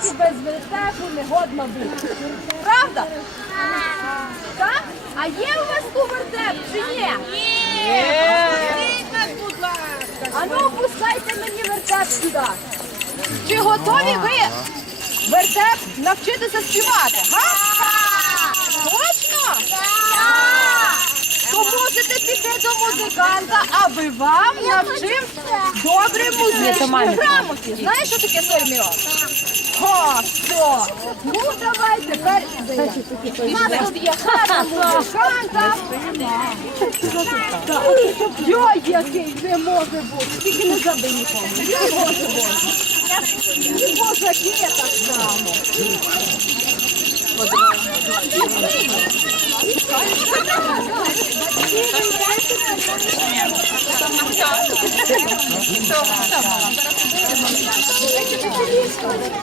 вертепі без вертепу не годно бути. Правда? Так? А є у вас тут вертеп чи ні? А ну пускайте мені вертеп сюди. Чи готові ви вертеп навчитися співати? Га? Точно? То мусите піти до музиканта, аби вам навчив добре музичні грамоті. Знаєш, що таке сольміо? Все. Ну, давай тепер У нас який не може бути. Тільки не забий нікому. Не може бути. І козаки так само.